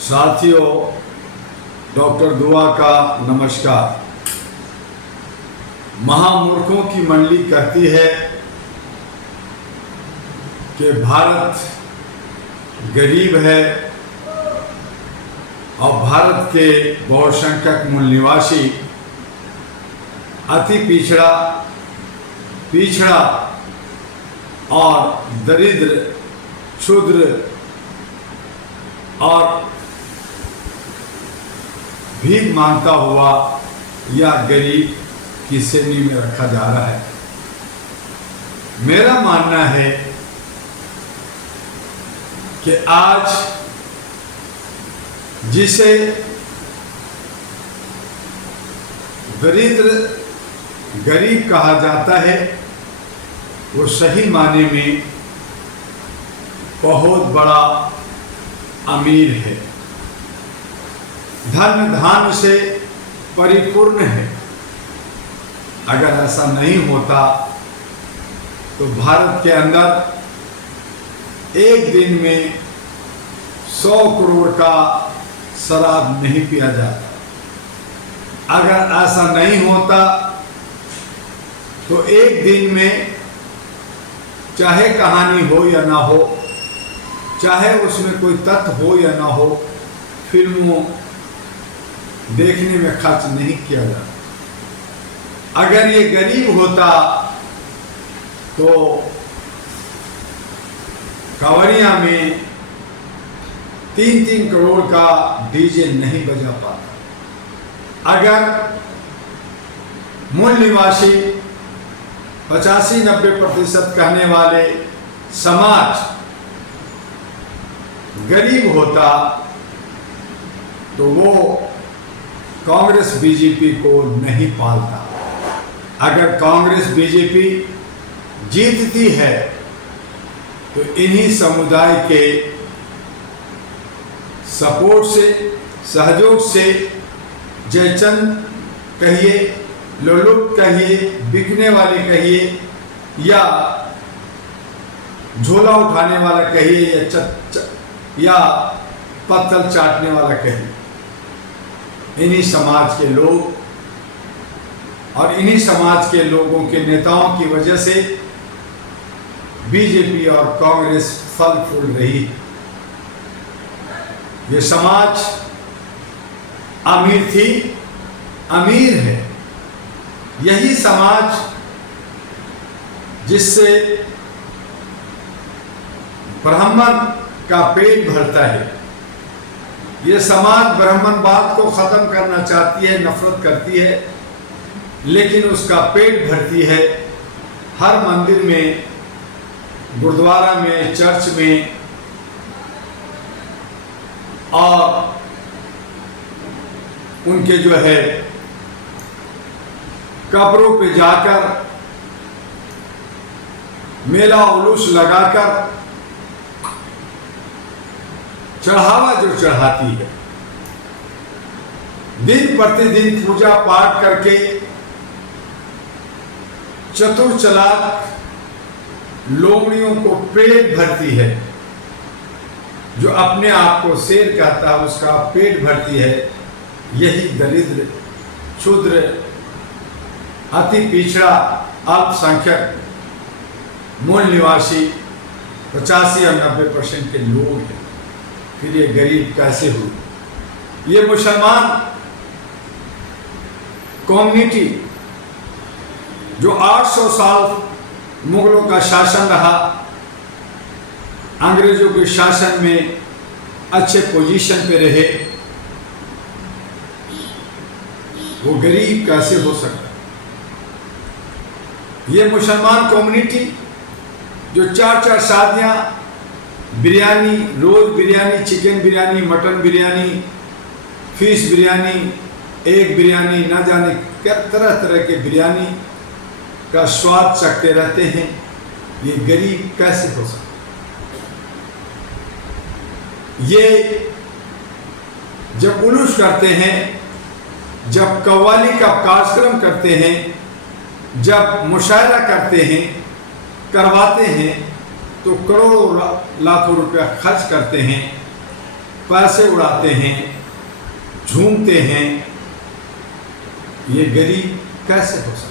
साथियों, डॉक्टर दुआ का नमस्कार। महामूर्खों की मंडली कहती है कि भारत गरीब है और भारत के बहुसंख्यक मूल निवासी अति पिछड़ा और दरिद्र, क्षुद्र और भीख मांगता हुआ या गरीब की श्रेणी में रखा जा रहा है। मेरा मानना है कि आज जिसे दरिद्र गरीब कहा जाता है वो सही माने में बहुत बड़ा अमीर है, धन धान्य से परिपूर्ण है। अगर ऐसा नहीं होता तो भारत के अंदर एक दिन में 100 करोड़ का शराब नहीं पिया जाता। अगर ऐसा नहीं होता तो एक दिन में चाहे कहानी हो या ना हो, चाहे उसमें कोई तथ्य हो या ना हो, फिल्मों देखने में खर्च नहीं किया जाता। अगर ये गरीब होता तो कांवड़िया में 3-3 करोड़ का डीजे नहीं बजा पाता। अगर मूल निवासी 85-90% कहने वाले समाज गरीब होता तो वो कांग्रेस बीजेपी को नहीं पालता। अगर कांग्रेस बीजेपी जीतती है तो इन्हीं समुदाय के सपोर्ट से, सहयोग से, जयचंद कहिए, लोलुप कहिए, बिकने वाले कहिए या झोला उठाने वाला कहिए या पत्तल चाटने वाला कहिए, इन्हीं समाज के लोग और इन्हीं समाज के लोगों के नेताओं की वजह से बीजेपी और कांग्रेस फल फूल रही है। ये समाज अमीर थी, अमीर है। यही समाज जिससे ब्राह्मण का पेट भरता है। ये समाज ब्राह्मणवाद को खत्म करना चाहती है, नफरत करती है, लेकिन उसका पेट भरती है हर मंदिर में, गुरुद्वारा में, चर्च में और उनके जो है कब्रों पे जाकर मेला उलूस लगाकर चढ़ावा जो चढ़ाती है, दिन प्रतिदिन पूजा पाठ करके चतुर चालाक लोमड़ियों को पेट भरती है। जो अपने आप को शेर कहता है उसका पेट भरती है। यही दरिद्र, क्षुद्र, अति पिछड़ा, अल्पसंख्यक, मूल निवासी 85 या 90% के लोग हैं। फिर ये गरीब कैसे हुए? ये मुसलमान कम्युनिटी जो 800 साल मुगलों का शासन रहा, अंग्रेजों के शासन में अच्छे पोजीशन पे रहे, वो गरीब कैसे हो सकता? ये मुसलमान कम्युनिटी जो 4-4 शादियां, बिरयानी, रोज biryani, chicken biryani, mutton biryani, fish biryani, egg biryani, न जाने क्या तरह तरह के बिरयानी का स्वाद चखते रहते हैं, ये गरीब कैसे हो सकता? ये जब उलूस करते हैं, जब कव्वाली का कार्यक्रम करते हैं, जब मुशायरा करते हैं, करवाते हैं, तो करोड़ों लाखों रुपया खर्च करते हैं पैसे उड़ाते हैं, झूमते हैं, ये गरीब कैसे हो सकता?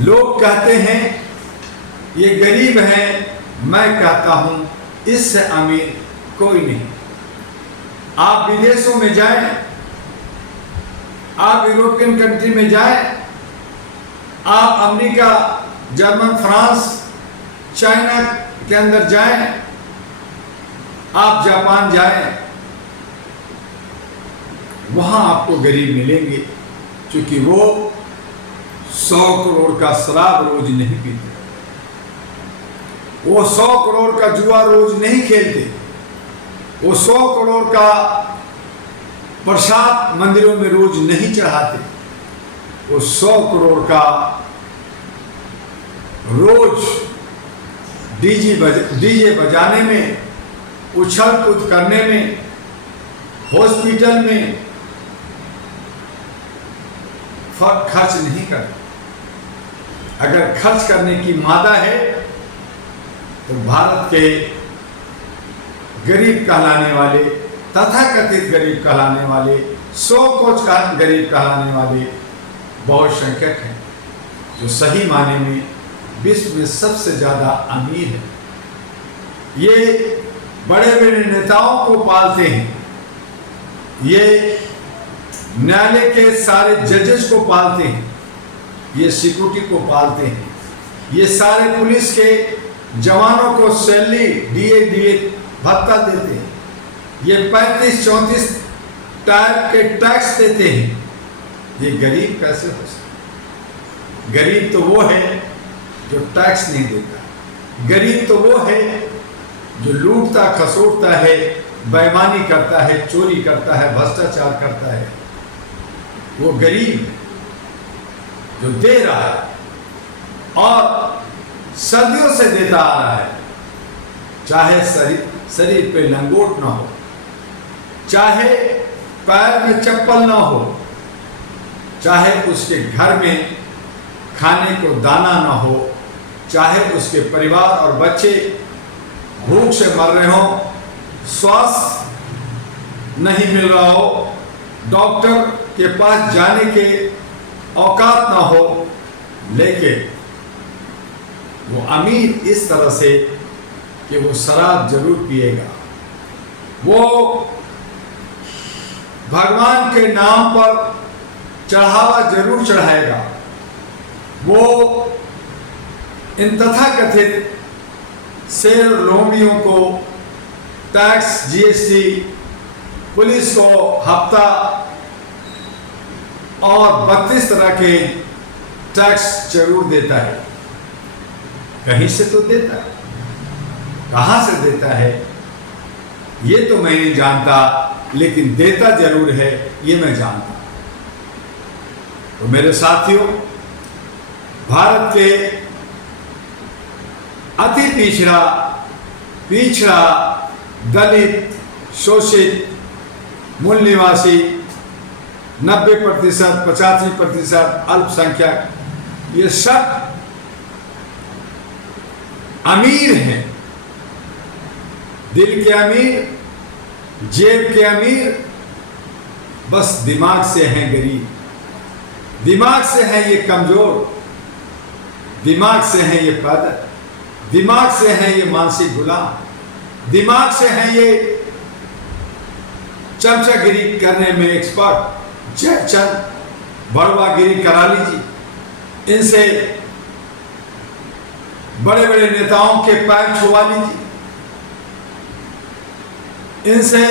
लोग कहते हैं ये गरीब है, मैं कहता हूं इससे अमीर कोई नहीं। आप विदेशों में जाएं, आप यूरोपियन कंट्री में जाएं, आप अमेरिका, जर्मन, फ्रांस, चाइना के अंदर जाएं, आप जापान जाएं, वहां आपको गरीब मिलेंगे, क्योंकि वो 100 करोड़ का शराब रोज नहीं पीते, वो 100 करोड़ का जुआ रोज नहीं खेलते, वो 100 करोड़ का प्रसाद मंदिरों में रोज नहीं चढ़ाते, वो 100 करोड़ का रोज डीजे बजाने में, उछल कूद करने में, हॉस्पिटल में खर्च नहीं करते। अगर खर्च करने की मादा है तो भारत के गरीब कहलाने वाले, तथाकथित गरीब कहलाने वाले, 100 कोच का गरीब कहलाने वाले बहुत संख्यक हैं, जो सही माने में विश्व में सबसे ज्यादा अमीर है। ये बड़े बड़े नेताओं को पालते हैं, ये न्यायालय के सारे जजेस को पालते हैं, ये सिक्योरिटी को पालते हैं, ये सारे पुलिस के जवानों को सैलरी डीए भत्ता देते हैं, ये 35-34 टाइप के टैक्स देते हैं। ये गरीब कैसे हो सकता? गरीब तो वो है जो टैक्स नहीं देता, गरीब तो वो है जो लूटता खसोटता है, बेईमानी करता है, चोरी करता है, भ्रष्टाचार करता है। वो गरीब जो दे रहा है और सदियों से देता आ रहा है, चाहे शरीर पे लंगोट ना हो, चाहे पैर में चप्पल ना हो, चाहे उसके घर में खाने को दाना ना हो, चाहे उसके परिवार और बच्चे भूख से मर रहे हो, स्वास्थ्य नहीं मिल रहा हो, डॉक्टर के पास जाने के औकात ना हो, लेकिन वो अमीर इस तरह से कि वो शराब जरूर पिएगा, वो भगवान के नाम पर चढ़ावा जरूर चढ़ाएगा, वो इन तथाकथित शेर लोभियों को टैक्स, जीएसटी, पुलिस को हफ्ता और 32 तरह के टैक्स जरूर देता है। कहीं से तो देता है, कहां से देता है ये तो मैं नहीं जानता, लेकिन देता जरूर है ये मैं जानता। तो मेरे साथियों, भारत के अति पिछड़ा, दलित, शोषित, मूल निवासी, 90%, 85% अल्पसंख्यक, ये सब अमीर हैं। दिल के अमीर, जेब के अमीर, बस दिमाग से हैं गरीब, दिमाग से हैं ये कमजोर, दिमाग से हैं ये पैदल, दिमाग से हैं ये मानसिक गुलाम, दिमाग से हैं ये चमचागिरी करने में एक्सपर्ट। जयचंद, बड़वागिरी करा लीजिए, इनसे बड़े बड़े नेताओं के पैर छुआ लीजिए, इनसे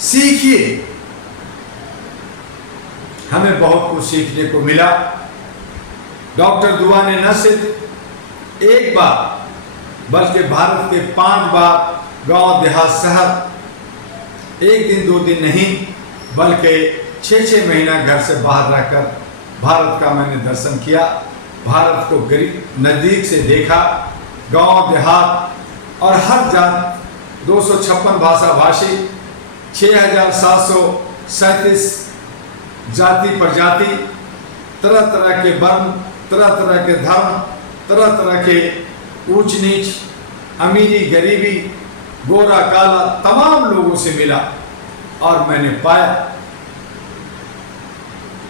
सीखिए। हमें बहुत कुछ सीखने को मिला। डॉक्टर दुआ ने न सिर्फ एक बार बल्कि भारत के 5 बार गांव, देहात, शहर, एक दिन 2 दिन नहीं बल्कि 6-6 महीना घर से बाहर रहकर भारत का मैंने दर्शन किया, भारत को नजदीक से देखा। गांव, देहात और हर जात, 256 भाषा भाषी, 6737 जाति प्रजाति, तरह तरह के वर्ण, तरह तरह के धर्म, तरह तरह के ऊंच नीच, अमीरी गरीबी, गोरा काला तमाम लोगों से मिला और मैंने पाया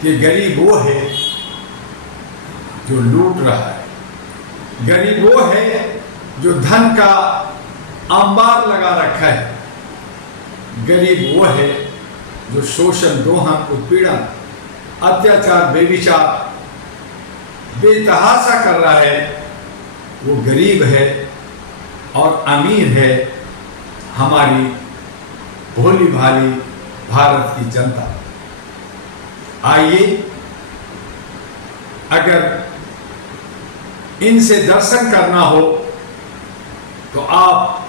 कि गरीब वो है जो लूट रहा है, गरीब वो है जो धन का अंबार लगा रखा है, गरीब वो है जो शोषण, दोहन, उत्पीड़न, अत्याचार, बेविचार, बेतहाशा कर रहा है, वो गरीब है। और अमीर है हमारी भोली भाली भारत की जनता। आइए, अगर इनसे दर्शन करना हो तो आप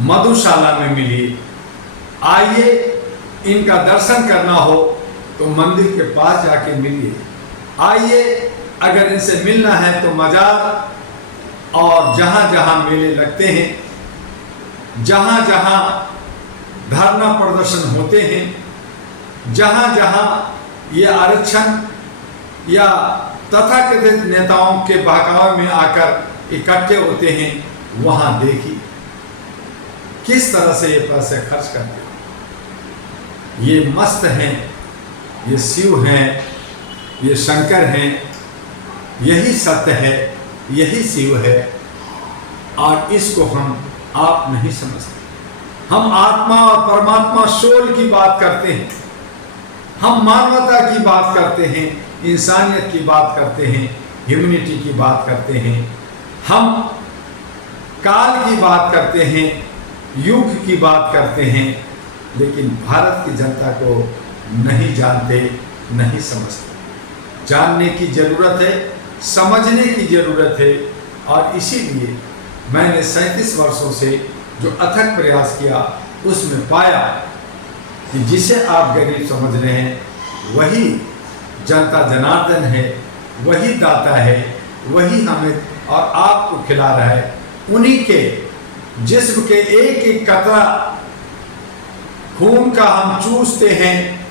मधुशाला में मिलिए। आइए, इनका दर्शन करना हो तो मंदिर के पास जाके मिलिए। आइए, अगर इनसे मिलना है तो मजार और जहां जहां मेले लगते हैं, जहां जहां धरना प्रदर्शन होते हैं, जहां जहां ये आरक्षण या तथाकथित नेताओं के बहकावे में आकर इकट्ठे होते हैं, वहां देखिए किस तरह से ये पैसे खर्च करते हैं। ये मस्त हैं, ये शिव हैं, ये शंकर हैं, यही सत्य है, यही शिव है। और इसको आप नहीं समझते। हम आत्मा और परमात्मा सोल की बात करते हैं, हम मानवता की बात करते हैं, इंसानियत की बात करते हैं, ह्यूमैनिटी की बात करते हैं, हम काल की बात करते हैं, युग की बात करते हैं, लेकिन भारत की जनता को नहीं जानते, नहीं समझते। जानने की जरूरत है, समझने की जरूरत है। और इसीलिए मैंने 37 वर्षों से जो अथक प्रयास किया, उसमें पाया कि जिसे आप गरीब समझ रहे हैं वही जनता जनार्दन है, वही दाता है, वही हमें और आपको खिला रहा है। उन्हीं के जिस्म के एक एक कतरा खून का हम चूसते हैं,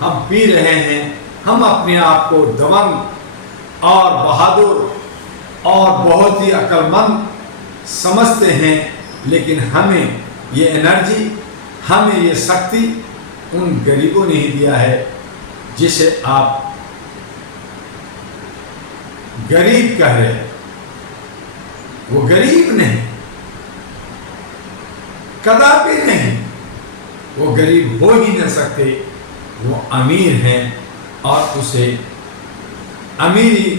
हम पी रहे हैं। हम अपने आप को दबंग और बहादुर और बहुत ही अक्लमंद समझते हैं, लेकिन हमें ये एनर्जी, हमें ये शक्ति उन गरीबों ने ही दिया है जिसे आप गरीब कह रहे हैं। वो गरीब नहीं, कदापि नहीं, वो गरीब हो ही नहीं सकते। वो अमीर हैं और उसे अमीरी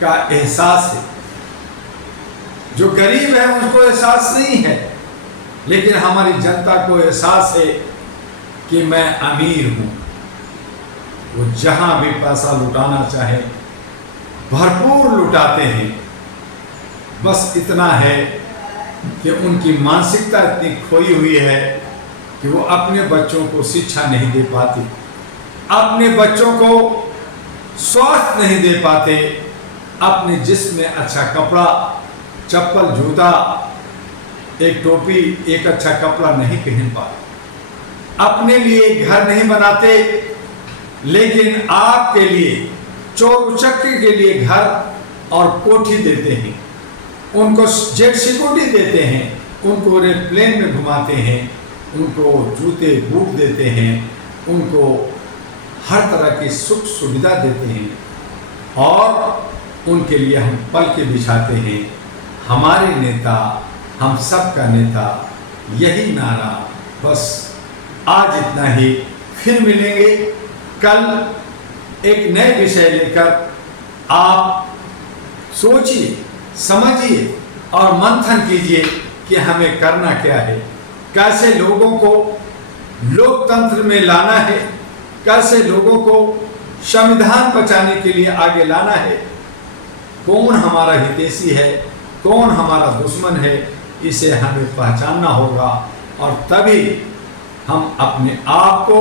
का एहसास है। जो गरीब है उसको एहसास नहीं है, लेकिन हमारी जनता को एहसास है कि मैं अमीर हूं। वो जहां भी पैसा लुटाना चाहे भरपूर लुटाते हैं। बस इतना है कि उनकी मानसिकता इतनी खोई हुई है कि वो अपने बच्चों को शिक्षा नहीं दे पाते, अपने बच्चों को स्वास्थ्य नहीं दे पाते, अपने जिस्म में अच्छा कपड़ा, चप्पल, जूता, एक टोपी, एक अच्छा कपड़ा नहीं पहन पाते, अपने लिए घर नहीं बनाते, लेकिन आपके लिए चोर उचक्के के लिए घर और कोठी देते हैं, उनको जेट सिक्योरिटी देते हैं, उनको एयरप्लेन में घुमाते हैं, उनको जूते बूट देते हैं, उनको हर तरह की सुख सुविधा देते हैं और उनके लिए हम पलके बिछाते हैं। हमारे नेता, हम सब का नेता, यही नारा। बस आज इतना ही, फिर मिलेंगे कल एक नए विषय लेकर। आप सोचिए, समझिए और मंथन कीजिए कि हमें करना क्या है, कैसे लोगों को लोकतंत्र में लाना है, कैसे लोगों को संविधान बचाने के लिए आगे लाना है, कौन हमारा हितैषी है, कौन हमारा दुश्मन है, इसे हमें पहचानना होगा। और तभी हम अपने आप को,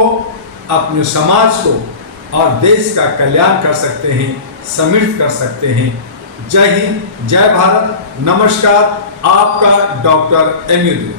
अपने समाज को और देश का कल्याण कर सकते हैं, समृद्ध कर सकते हैं। जय हिंद, जय भारत, नमस्कार। आपका डॉक्टर एम.ए.